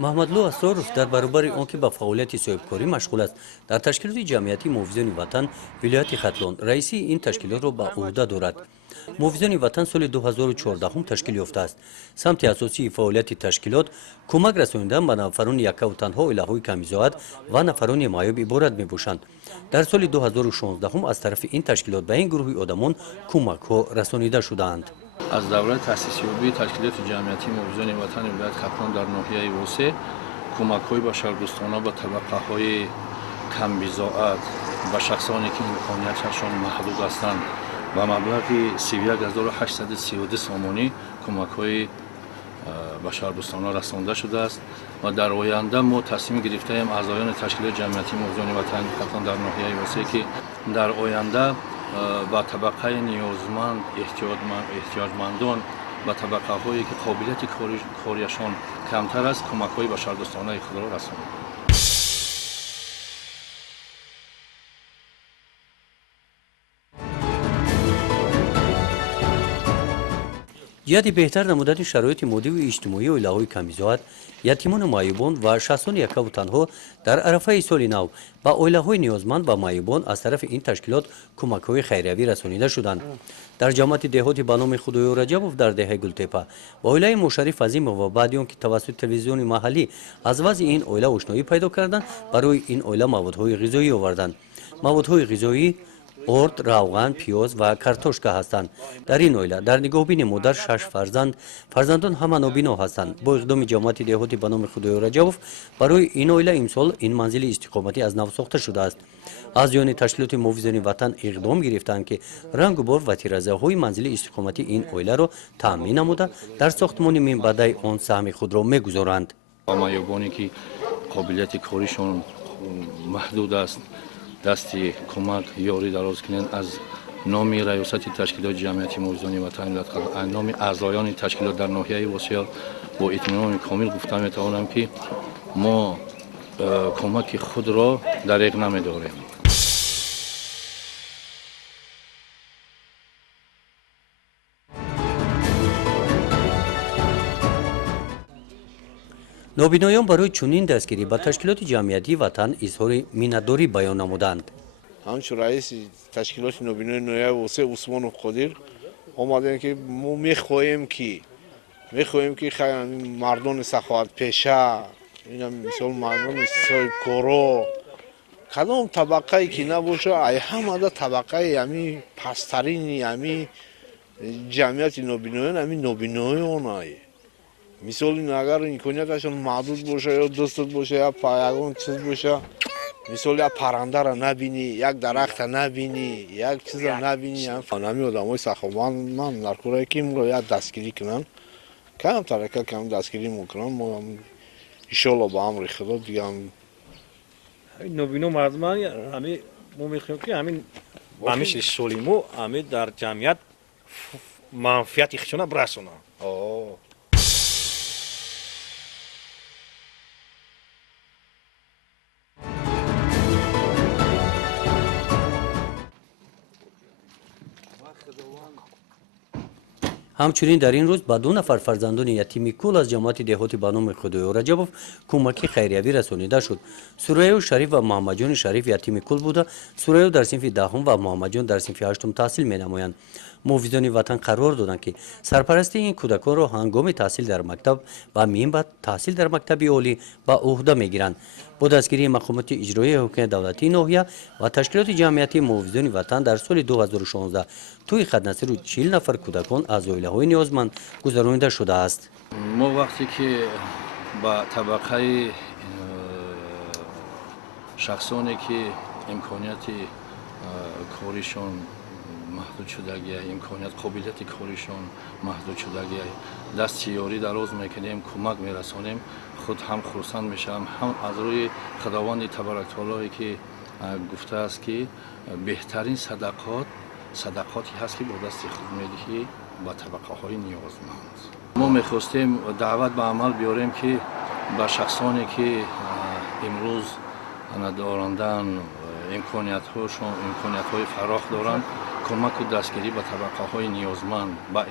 محمدلو اسرارов дар баробари он ки ба фаъолияти соҳибкорӣ машғул аст дар ташкилоти ҷамъияти муҳофизони ватан вилояти хатлон раиси ин ташкилотро ба уҳда дорад. муҳофизони ватан соли 2014 ташкил ёфтааст. самти асосии фаъолияти ташкилот кӯмак расонидан ба нафарони якаву танҳо оилаҳои камизоат ва нафарони маъёб иборат мебошанд. дар соли 2016 аз тарафи ин ташкилот ба ин гурӯҳи одамон кӯмакҳо расонида шудаанд. از دوره تأسیسیابی تشکیلات جمعیتی محافظان وطن ولایت خرطوم در ناحیه واسع کمک‌های بشردوستانه به طبقه‌های کم بضاعت و شخصانی که امکاناتشان محدود هستند و مبلغ 31832 سامانی کمک‌های بشردوستانه رسانده شده است و در آینده ما تصمیم گرفته‌ایم اعضایان تشکیلات جمعیتی محافظان وطن خرطوم در ناحیه واسع که در آینده با طبقه نیازمند احتیاجمندان و طبقه هایی که قابلیت کاریشان کمتر است کمک های بشردوستانه خود را رسانید. جهتی بهتر نمودن شرایط مادی و اجتماعی اویلاهای کمیزاعت، یتیمان و معیوبان و شخصان یکا و تنها در عرفه سال نو با اویلاهای نیازمند و معیوبان از طرف این تشکیلات کمک‌های خیریوی رسانیده شدند. در جامعه دهاتی به نام خدای رجبوف در دهه گلتپه و اویلای مشرف عظیم و بعد آن که توسط تلویزیون محلی از وضع این اویلا آشنایی پیدا کردند، برای این اویلا موادهای غذایی آوردند. موادهای غذایی ارد، روغن، پیاز و کارتوشکا هستند. در این اویلا در نگاهبین مادر 6 فرزندان همه نابینا هستند. با اقدام جماعت دهاتی به نام خدای رجبوف برای این اویلا امسال این منزل استقامتی از نو ساخته شده است. از جانب تشکیلات محافظان وطن اقدام گرفتند که رنگ و بار و تیرازه‌های منزل استقامتی این اویلا را تامین نموده در ساختمان منبعد آن سهم خود را می‌گذارند. معیوبانی که قابلیت کاریشون محدود است دستی کمک یاری دراز کنند از نام ریاست تشکیلات جمعیتی محافظان وطن نام اعضایان تشکیلات در ناحیه واسع با اطمینان کامل گفتم میتوانم که ما کمک خود را دریغ نمی‌داریم. نابینایان برای چنین دستگیری با تشکیلات جمعیتی وطن اظهار منتداری بیان نمودند. همچون رئیس تشکیلات نابینای ناحیه واسع عثمان قادر آمدن که ما میخواهیم که مردان سخاوت پیشه اینا مثال مردان صاحبکارا کدام طبقه که نباشه همه طبقه همی پسترین همی جمعیت نابینایان همی نابینایان مثال این اگر امکانیتشون محدود باشه یا دستت باشه یا یگان چیز باشه مثال یک پرنده را نبینی یک درخت نبینی یک چیز را نبینی همی آدمای سخاوتمند من در کورای که یک دستگیری کنن کم طریقه کم دستگیری میکنن ما ان شاءالله با امر خدا دیگه هم نوبینو مردم همین ما میخوایم که همین همیشه سولیمو همین در جمعیت منفعت خودشون برسونن. همچنین در این روز با 2 نفر فرزندان یتیم کول از جماعت دهاتی به نام خدای رجبوف کمک خیریوی رسانیده شد. سوریو شریف و محمد جان شریف یتیم کول بوده. سوریو در صنف دهم و محمد جان در صنف هشتم تحصیل می‌نمایند. محافظان وطن قرار دادند که سرپرستی این کودکان را هنگام تحصیل در مکتب و بعد تحصیل در مکتب عالی با عهده میگیرند. با دستگیری مقامات اجرایی حکومت دولتی ناحیه و تشکیلات جمعیتی محافظان وطن در سال 2016 توی خدنسی رو 40 نفر کودکان از اویلاهای نیازمند گذرانیده شده است. ما وقتی که با طبقه شخصانی که امکانیت کاریشون محدود شدگی امکانیت قابلیت کاریشون محدود شدگی دست یاری دراز میکنیم کمک میرسانیم خود هم خرسند میشم هم از روی خداوند تبارک تعالی که گفته است که بهترین صدقاتی هست که با دست خود میدهی با طبقه های نیازمند. ما میخواستیم دعوت به عمل بیاریم که با شخصانی که امروز ندارندن امکانیت های فراخ دارند кӯмаку дастгирӣ ба табақаҳои ниёзманд, ба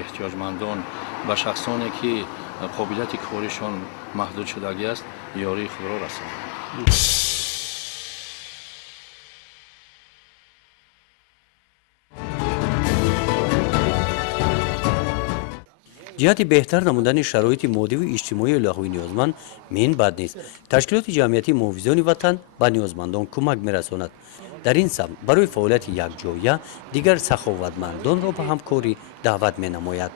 эҳтиёҷмандон, ба шахсоне ки қобилияти коришон маҳдуд шудагӣ аст, ёрии худро расонанд. ҷиҳати беҳтар намудани шароити моддиву иҷтимоии оилаҳои ниёзманд меън бад нест. Ташкилоти ҷамъиятии муҳофизони ватан ба ниёзмандон кӯмак мерасонад. дар ин самт барои фаъолияти якҷоя дигар саховатмандонро ба ҳамкорӣ даъват менамояд.